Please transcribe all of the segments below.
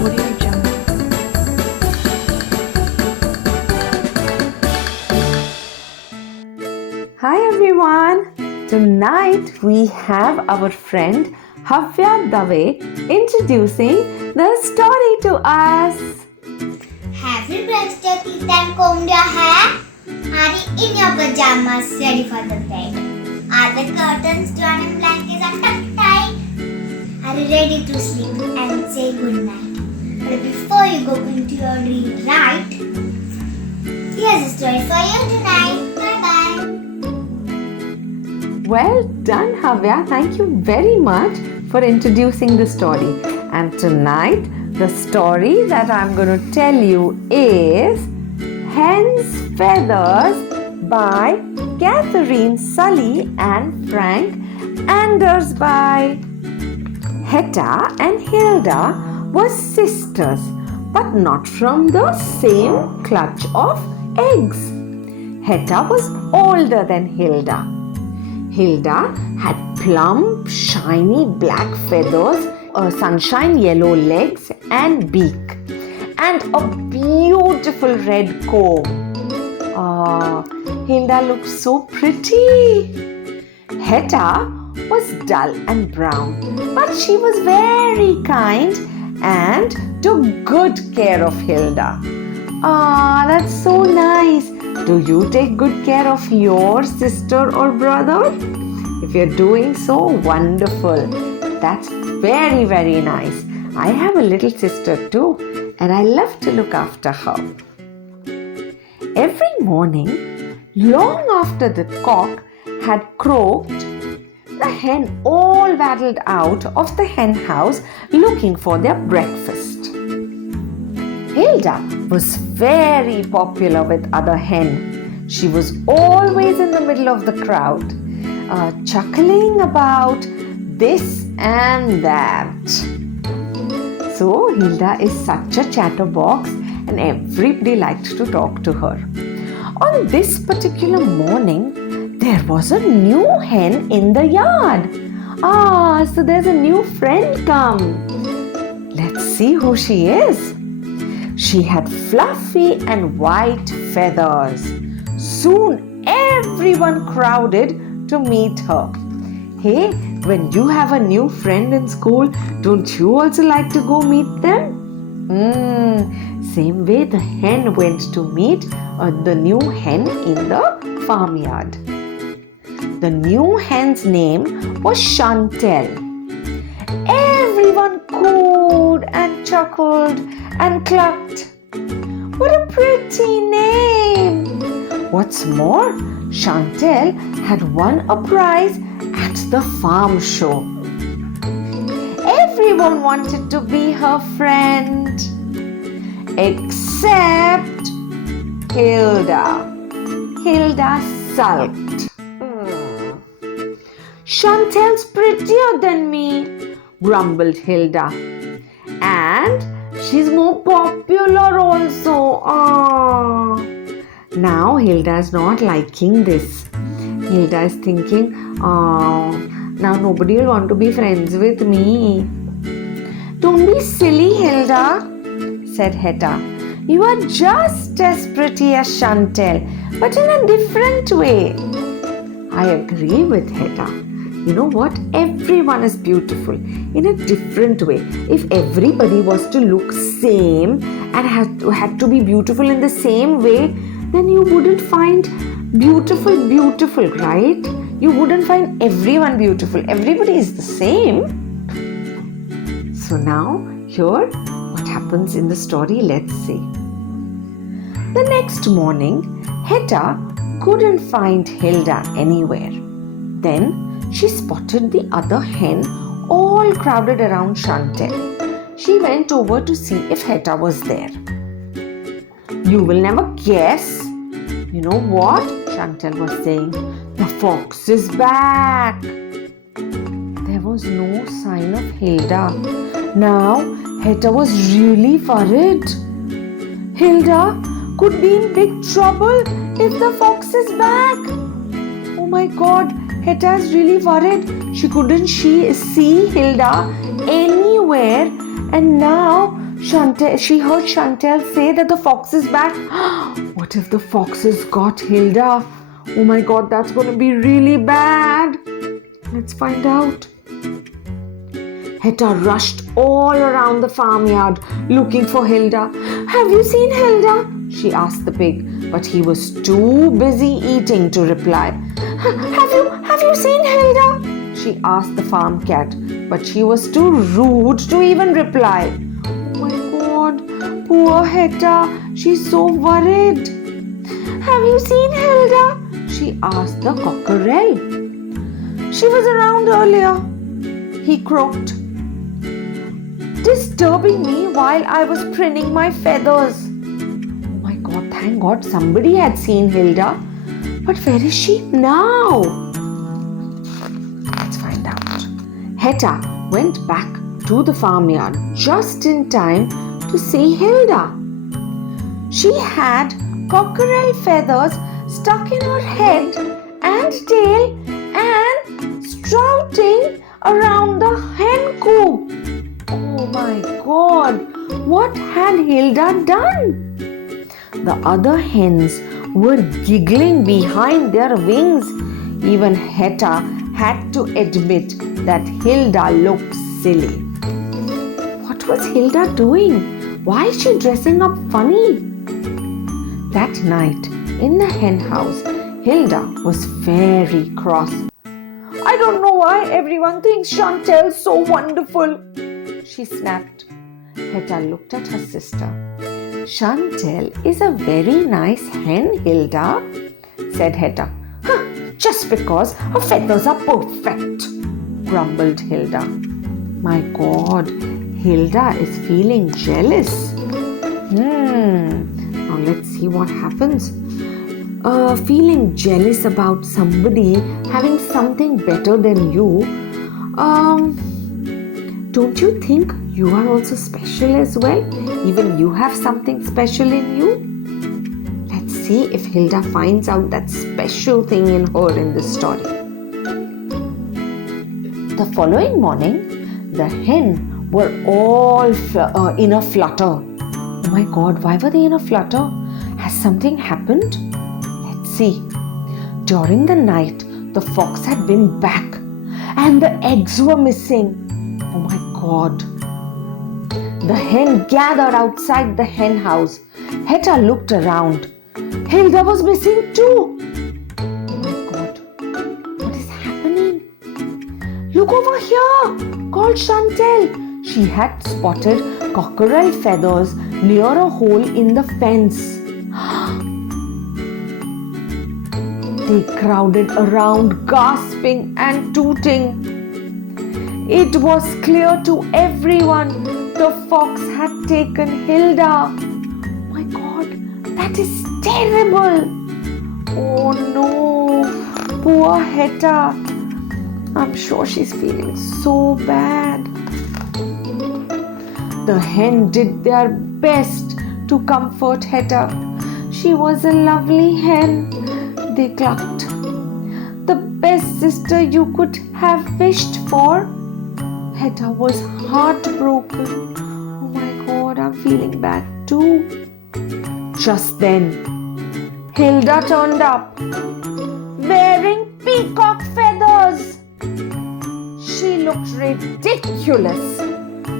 Audio Jungle. Hi everyone! Tonight we have our friend Havya Dave introducing the story to us. Have you brushed your teeth and combed your hair? Are you in your pajamas ready for the bed? Are the curtains drawn and blankets are tucked tight? Are you ready to sleep and say goodnight? But before you go into your dream, right? Here's a story for you tonight. Bye-bye. Well done, Havya. Thank you very much for introducing the story. And tonight, the story that I'm going to tell you is Hen's Feathers by Catherine Sully and Frank Andersby. Hetta and Hilda were sisters, but not from the same clutch of eggs. Hetta was older than Hilda. Hilda had plump, shiny black feathers, sunshine yellow legs and beak, and a beautiful red comb. Hilda looked so pretty. Hetta was dull and brown, but she was very kind and took good care of Hilda. That's so nice. Do you take good care of your sister or brother? If you're doing so, wonderful. That's very, very nice. I have a little sister too, and I love to look after her. Every morning, long after the cock had croaked, the hen all waddled out of the hen house looking for their breakfast. Hilda was very popular with other hen. She was always in the middle of the crowd, chuckling about this and that. So Hilda is such a chatterbox and everybody liked to talk to her. On this particular morning, there was a new hen in the yard. So there's a new friend come. Let's see who she is. She had fluffy and white feathers. Soon everyone crowded to meet her. Hey, when you have a new friend in school, don't you also like to go meet them? Same way the hen went to meet the new hen in the farmyard. The new hen's name was Chantel. Everyone cooed and chuckled and clucked. What a pretty name! What's more, Chantel had won a prize at the farm show. Everyone wanted to be her friend, except Hilda. Hilda sulked. Chantel's prettier than me, grumbled Hilda. And she's more popular also. Now Hilda is not liking this. Hilda is thinking, now nobody will want to be friends with me. Don't be silly, Hilda, said Hetta. You are just as pretty as Chantel, but in a different way. I agree with Hetta. You know what? Everyone is beautiful in a different way. If everybody was to look same and had to be beautiful in the same way, then you wouldn't find beautiful, right? You wouldn't find everyone beautiful. Everybody is the same. So now, here, what happens in the story? Let's see. The next morning, Hetta couldn't find Hilda anywhere. Then she spotted the other hen all crowded around Chantel. She went over to see if Hetta was there. You will never guess. You know what? Chantel was saying. The fox is back. There was no sign of Hilda. Now, Hetta was really worried. Hilda could be in big trouble if the fox is back. Oh my God, Hetta is really worried. She couldn't see Hilda anywhere, and now She heard Chantel say that the fox is back. What if the foxes got Hilda? Oh my God, that's going to be really bad. Let's find out. Hetta rushed all around the farmyard looking for Hilda. Have you seen Hilda? She asked the pig, but he was too busy eating to reply. Have you seen Hilda? She asked the farm cat, but she was too rude to even reply. Oh my God, poor Hetta, she's so worried. Have you seen Hilda? She asked the cockerel. She was around earlier, he croaked, disturbing me while I was preening my feathers. Oh my God, thank God somebody had seen Hilda. But where is she now? Let's find out. Hetta went back to the farmyard just in time to see Hilda. She had cockerel feathers stuck in her head and tail and sprouting around the hen coop. Oh my God, what had Hilda done? The other hens were giggling behind their wings. Even Hetta had to admit that Hilda looked silly. What was Hilda doing? Why is she dressing up funny? That night in the hen house, Hilda was very cross. I don't know why everyone thinks Chantel's so wonderful, she snapped. Hetta looked at her sister. Chantel is a very nice hen, Hilda, said Hetta. Just because her feathers are perfect, grumbled Hilda. My God, Hilda is feeling jealous. Now let's see what happens. Feeling jealous about somebody having something better than you. Don't you think you are also special as well? Even you have something special in you? Let's see if Hilda finds out that special thing in her in this story. The following morning, the hen were all in a flutter. Oh my God, why were they in a flutter? Has something happened? Let's see. During the night, the fox had been back and the eggs were missing. Oh my God. The hen gathered outside the hen house. Hetta looked around. Hilda was missing too. Oh my God. What is happening? Look over here, called Chantel. She had spotted cockerel feathers near a hole in the fence. They crowded around, gasping and tooting. It was clear to everyone the fox had taken Hilda. Oh my God, that is terrible. Oh no, poor Hetta. I'm sure she's feeling so bad. The hen did their best to comfort Hetta. She was a lovely hen, they clucked. The best sister you could have wished for. Hetta was heartbroken. Oh my God, I'm feeling bad too. Just then, Hilda turned up, wearing peacock feathers. She looked ridiculous,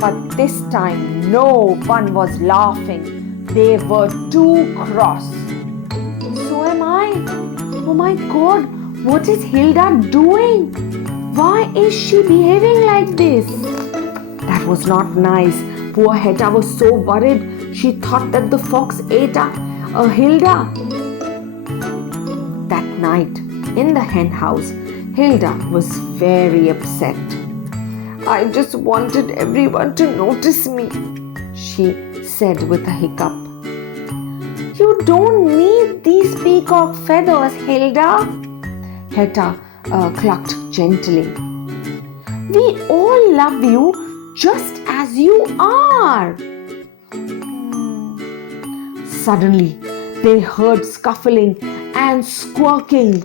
but this time no one was laughing. They were too cross. So am I. Oh my God, what is Hilda doing? Why is she behaving like this? That was not nice. Poor Hetta was so worried. She thought that the fox ate Hilda. That night in the hen house, Hilda was very upset. I just wanted everyone to notice me, she said with a hiccup. You don't need these peacock feathers, Hilda, Hetta clucked gently. We all love you just as you are. Suddenly, they heard scuffling and squawking.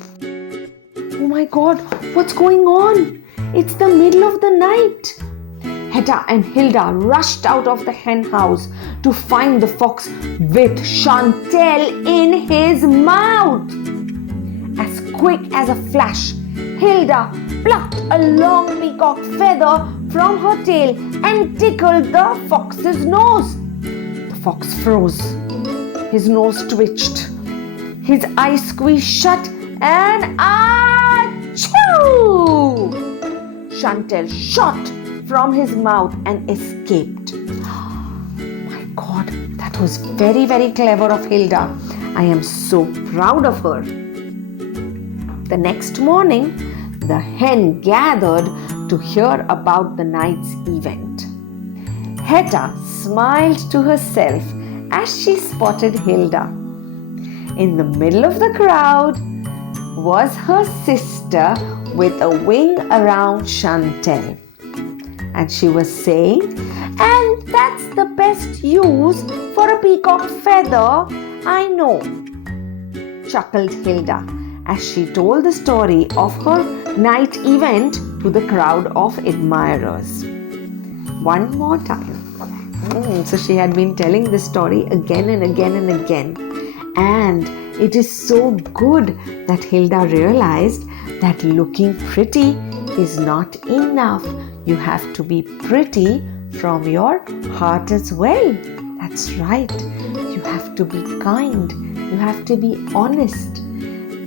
Oh my God, what's going on? It's the middle of the night. Hedda and Hilda rushed out of the hen house to find the fox with Chantel in his mouth. As quick as a flash, Hilda plucked a long peacock feather from her tail and tickled the fox's nose. The fox froze. His nose twitched. His eyes squeezed shut and achoo! Chantel shot from his mouth and escaped. My God, that was very, very clever of Hilda. I am so proud of her. The next morning, the hen gathered to hear about the night's event. Hedda smiled to herself as she spotted Hilda. In the middle of the crowd was her sister with a wing around Chantel. And she was saying, "And that's the best use for a peacock feather I know," chuckled Hilda as she told the story of her night event to the crowd of admirers. One more time. So she had been telling this story again and again and again. And it is so good that Hilda realized that looking pretty is not enough. You have to be pretty from your heart as well. That's right. You have to be kind. You have to be honest.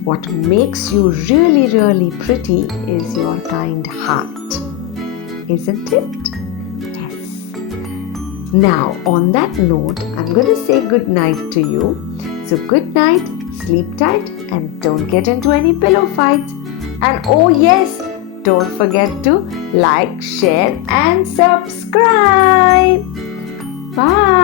What makes you really, really pretty is your kind heart. Isn't it? Yes. Now, on that note, I'm going to say good night to you. So good night, sleep tight, and don't get into any pillow fights. And oh yes, don't forget to like, share, and subscribe. Bye.